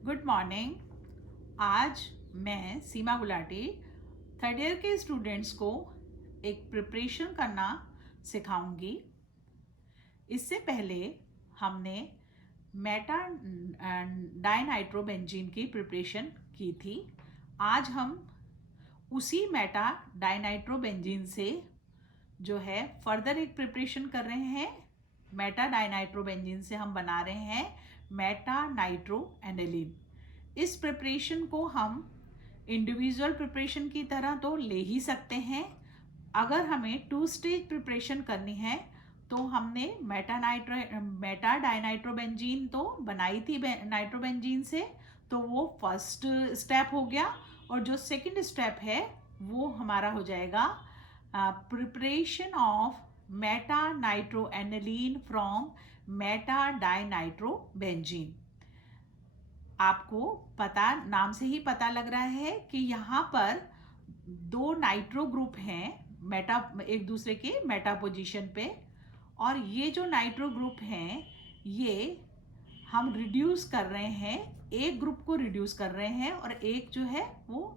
Good morning. आज मैं सीमा Gulati third year के स्टूडेंट्स को एक प्रिपरेशन करना सिखाऊंगी। इससे पहले हमने मेटा डाइनाइट्रोबेंजीन की प्रिपरेशन की थी। आज हम उसी मेटा डाइनाइट्रोबेंजीन से जो है फर्दर एक प्रिपरेशन कर रहे हैं। मेटा डाइनाइट्रोबेंजीन से हम बना रहे हैं मेटा नाइट्रो एनिलीन। इस प्रिपरेशन को हम इंडिविजुअल प्रिपरेशन की तरह तो ले ही सकते हैं। अगर हमें 2 स्टेज प्रिपरेशन करनी है तो हमने मेटा डाइनाइट्रोबेंजीन तो बनाई थी नाइट्रोबेंजीन से, तो वो फर्स्ट स्टेप हो गया। और जो सेकंड स्टेप है वो हमारा हो जाएगा preparation of Meta nitro aniline from Meta dinitrobenzene. आपको पता, नाम से ही पता लग रहा है कि यहाँ पर 2 नाइट्रो ग्रुप हैं मेटा, एक दूसरे के मेटा पोजीशन पे। और ये जो नाइट्रो ग्रुप हैं ये हम रिड्यूस कर रहे हैं, एक ग्रुप को रिड्यूस कर रहे हैं और एक जो है वो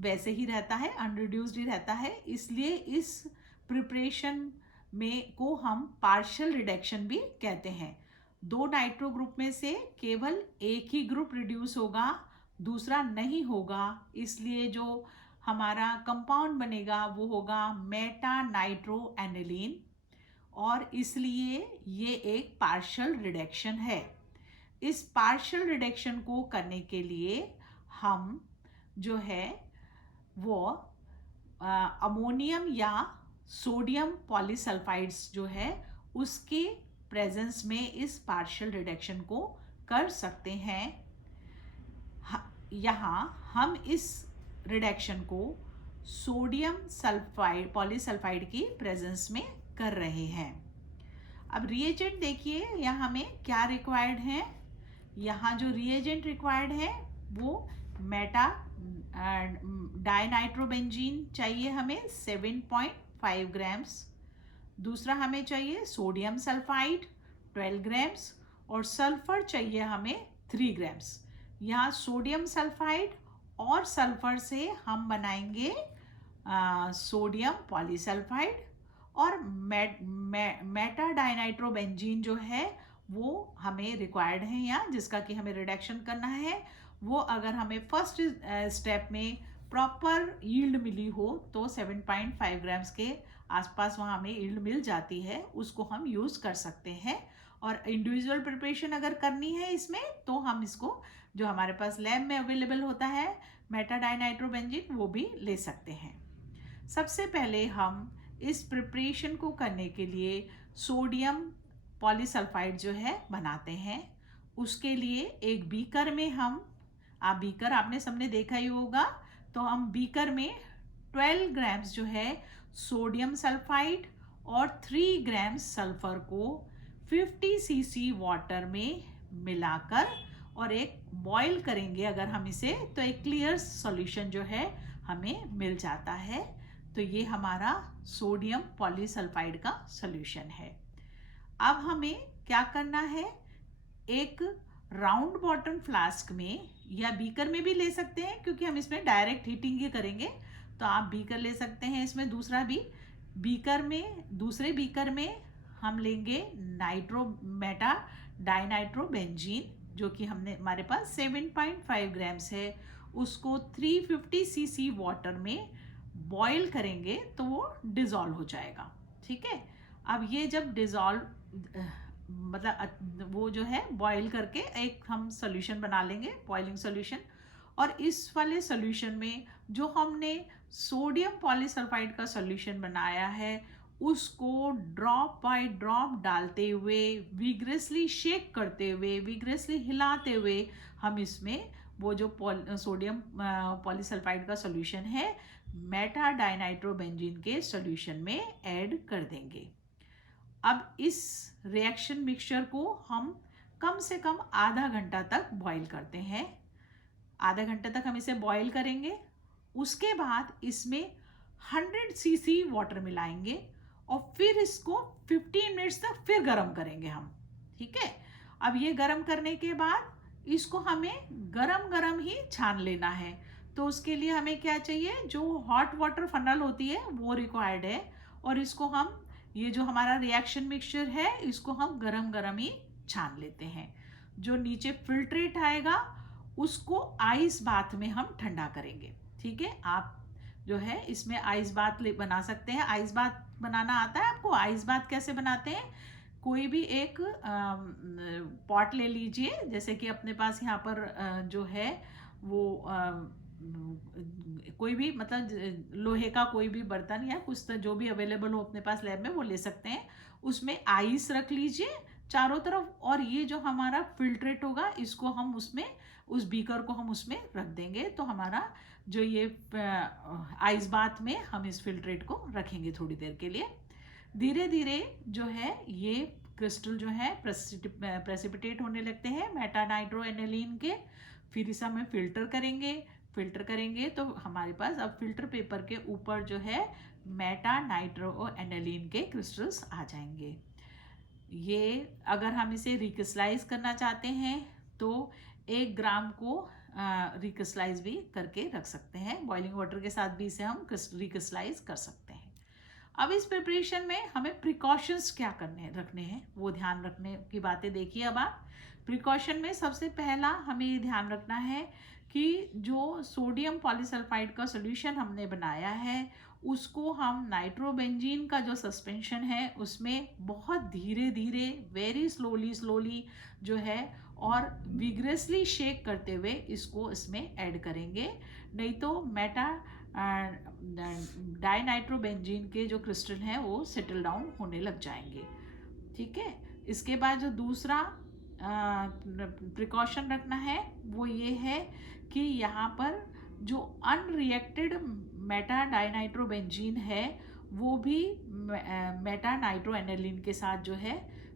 वैसे ही रहता है, अनरिड्यूस्ड ही रहता है। इसलिए इस प्रिपरेशन में को हम पार्शियल रिडक्शन भी कहते हैं। 2 नाइट्रो ग्रुप में से केवल एक ही ग्रुप रिड्यूस होगा, दूसरा नहीं होगा। इसलिए जो हमारा कंपाउंड बनेगा वो होगा मेटा नाइट्रो एनिलीन, और इसलिए ये एक पार्शियल रिडक्शन है। इस पार्शियल रिडक्शन को करने के लिए हम जो है वो अमोनियम या सोडियम पॉलीसल्फाइड्स जो है उसके प्रेजेंस में इस पार्शियल रिडक्शन को कर सकते हैं। यहाँ हम इस रिडक्शन को सोडियम सल्फाइड पॉलीसल्फाइड की प्रेजेंस में कर रहे हैं। अब रिएजेंट देखिए यहाँ हमें क्या रिक्वायर्ड है। यहाँ जो रिएजेंट रिक्वायर्ड है वो मेटा डाइनाइट्रोबेंजीन चाहिए हमें 7.5 ग्राम्स। दूसरा हमें चाहिए सोडियम सल्फाइड 12 ग्राम्स और सल्फर चाहिए हमें 3 ग्राम्स। यहाँ सोडियम सल्फाइड और सल्फर से हम बनाएंगे सोडियम पॉलीसल्फाइड। और मेटा डाइनाइट्रोबेंजीन जो है वो हमें रिक्वायर्ड है यहाँ, जिसका कि हमें रिडक्शन करना है। वो अगर हमें फर्स्ट स्टेप में प्रॉपर यील्ड मिली हो तो 7.5 ग्राम्स के आसपास वहाँ हमें यील्ड मिल जाती है, उसको हम यूज़ कर सकते हैं। और इंडिविजुअल प्रिपरेशन अगर करनी है इसमें तो हम इसको जो हमारे पास लैब में अवेलेबल होता है मेटा डाइनाइट्रोबेंजीन वो भी ले सकते हैं। सबसे पहले हम इस प्रिपरेशन को करने के लिए सोडियम पॉलीसल्फाइड जो है बनाते हैं। उसके लिए एक बीकर में हम, बीकर आपने सबने देखा ही होगा, तो हम बीकर में 12 ग्राम्स जो है सोडियम सल्फाइड और 3 ग्राम्स सल्फर को 50 सीसी वाटर में मिलाकर और एक बॉईल करेंगे अगर हम इसे, तो एक क्लियर सॉल्यूशन जो है हमें मिल जाता है। तो ये हमारा सोडियम पॉलीसल्फाइड का सॉल्यूशन है। अब हमें क्या करना है, एक राउंड बॉटम फ्लास्क में या बीकर में भी ले सकते हैं क्योंकि हम इसमें डायरेक्ट हीटिंग ही करेंगे, तो आप बीकर ले सकते हैं। इसमें दूसरा भी बीकर में, दूसरे बीकर में हम लेंगे मेटा डाइनाइट्रोबेंजीन जो कि हमने हमारे पास 7.5 ग्राम्स है, उसको 350 सीसी वाटर में बॉईल करेंगे तो वो डिज़ोल्व हो जाएगा। ठीक है। अब ये जब डिज़ोल्व मतलब वो जो है बॉईल करके एक हम सॉल्यूशन बना लेंगे, बॉइलिंग सॉल्यूशन। और इस वाले सॉल्यूशन में जो हमने सोडियम पॉलीसल्फाइड का सॉल्यूशन बनाया है उसको ड्रॉप बाय ड्रॉप डालते हुए, विग्रेसली शेक करते हुए, विग्रेसली हिलाते हुए हम इसमें वो जो सोडियम पॉलीसल्फाइड का सॉल्यूशन है मेटा डाइनाइट्रोबेंजीन के सॉल्यूशन में ऐड कर देंगे। अब इस रिएक्शन मिक्सचर को हम कम से कम आधा घंटा तक बॉईल करते हैं। आधा घंटे तक हम इसे बॉईल करेंगे। उसके बाद इसमें 100 सीसी वाटर मिलाएंगे और फिर इसको 15 मिनट्स तक फिर गर्म करेंगे हम। ठीक है। अब ये गर्म करने के बाद इसको हमें गरम गरम ही छान लेना है। तो उसके लिए हमें क्या चाहिए, जो हॉट वाटर फनल होती है वो रिक्वायर्ड है। और इसको हम, ये जो हमारा रिएक्शन मिक्सचर है, इसको हम गरम गरम ही छान लेते हैं। जो नीचे फिल्ट्रेट आएगा उसको आइस बाथ में हम ठंडा करेंगे। ठीक है, आप जो है इसमें आइस बाथ बना सकते हैं। आइस बाथ बनाना आता है आपको? आइस बाथ कैसे बनाते हैं, कोई भी एक पॉट ले लीजिए, जैसे कि अपने पास यहाँ पर जो है वो कोई भी, मतलब लोहे का कोई भी बर्तन या कुछ तो जो भी अवेलेबल हो अपने पास लैब में वो ले सकते हैं। उसमें आइस रख लीजिए चारों तरफ, और ये जो हमारा फिल्ट्रेट होगा इसको हम उसमें, उस बीकर को हम उसमें रख देंगे। तो हमारा जो ये आइस बाथ में हम इस फिल्ट्रेट को रखेंगे थोड़ी देर के लिए। धीरे धीरे जो है ये क्रिस्टल जो है प्रेसिपिटेट होने लगते हैं मेटा नाइट्रो एनिलीन के। फिर इसे हमें फिल्टर करेंगे तो हमारे पास अब फिल्टर पेपर के ऊपर जो है मेटा नाइट्रो एनिलीन के क्रिस्टल्स आ जाएंगे। ये अगर हम इसे रिक्रिस्टलाइज करना चाहते हैं तो 1 ग्राम को रिक्रिस्टलाइज भी करके रख सकते हैं। बॉइलिंग वाटर के साथ भी इसे हम रिक्रिस्टलाइज कर सकते हैं। अब इस प्रिपरेशन में हमें प्रिकॉशंस क्या रखने हैं, वो ध्यान रखने की बातें देखिए। अब आप प्रिकॉशन में सबसे पहला हमें ये ध्यान रखना है कि जो सोडियम पॉलीसल्फाइड का सोल्यूशन हमने बनाया है उसको हम नाइट्रोबेंजीन का जो सस्पेंशन है उसमें बहुत धीरे धीरे, वेरी स्लोली जो है, और विग्रेसली शेक करते हुए इसको इसमें ऐड करेंगे। नहीं तो मेटा डाइनाइट्रोबेंजीन के जो क्रिस्टल हैं वो सेटल डाउन होने लग जाएंगे। ठीक है, इसके बाद जो दूसरा प्रिकॉशन रखना है वो ये है कि यहाँ पर जो अनरिएक्टेड मेटा डाइनाइट्रोबेंजीन है वो भी मेटा नाइट्रो एनिलीन के साथ जो है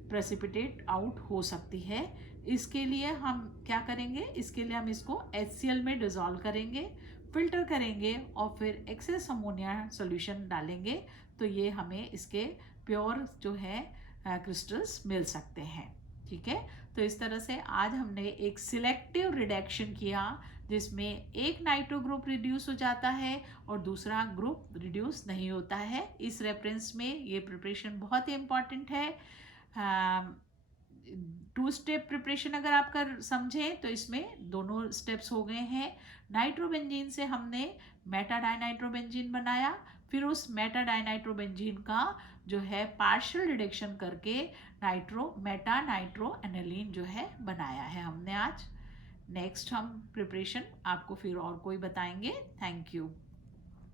प्रेसिपिटेट आउट हो सकती है। इसके लिए हम क्या करेंगे, इसके लिए हम इसको HCl में डिज़ोल्व करेंगे, फिल्टर करेंगे और फिर एक्सेस अमोनिया सॉल्यूशन डालेंगे। तो ये हमें इसके प्योर जो है क्रिस्टल्स मिल सकते हैं। ठीक है, तो इस तरह से आज हमने एक सिलेक्टिव रिडक्शन किया जिसमें एक नाइट्रो ग्रुप रिड्यूस हो जाता है और दूसरा ग्रुप रिड्यूस नहीं होता है। इस रेफरेंस में ये प्रिपरेशन बहुत ही इम्पॉर्टेंट है। 2 स्टेप प्रिपरेशन अगर आप कर समझें तो इसमें दोनों स्टेप्स हो गए हैं। नाइट्रोबेंजीन से हमने मेटा डाइनाइट्रोबेंजीन बनाया, फिर उस मेटा डाइनाइट्रोबेंजीन का जो है पार्शियल रिडक्शन करके मेटा नाइट्रो एनिलीन जो है बनाया है हमने आज। नेक्स्ट हम प्रिपरेशन आपको फिर और कोई बताएंगे। Thank you.